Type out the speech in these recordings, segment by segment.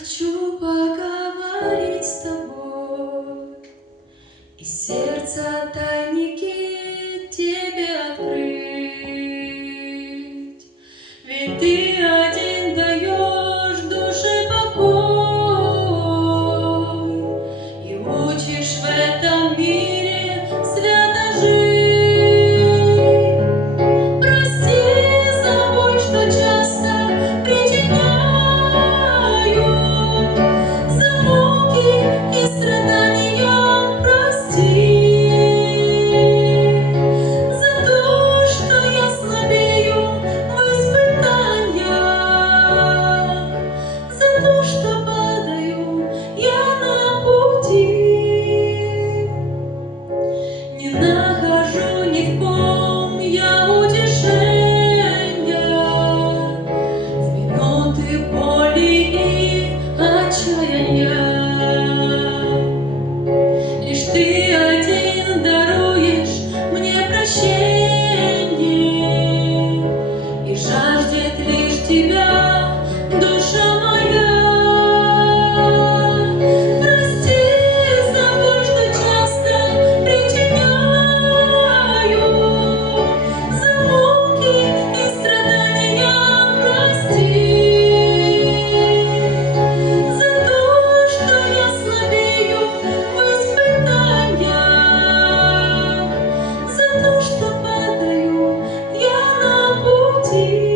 Хочу поговорить с тобой и сердце тайники тебе открыть. Ведь ты один даешь душе покой и учишь в этом мире свято жить. Прости за боль, что часто причиняю, за муки и страдания прости, за то, что я слабею в испытаниях, за то, что падаю я на пути. Не нахожу ни в ком я утешения в минуты боли и отчаяния. Лишь ты один даруешь мне прощение, и жаждет лишь тебя душа моя. Прости за боль, что часто причиняю, за муки и страдания прости, за то, что я слабею в испытаниях, за то, что падаю я на пути.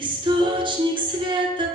Источник света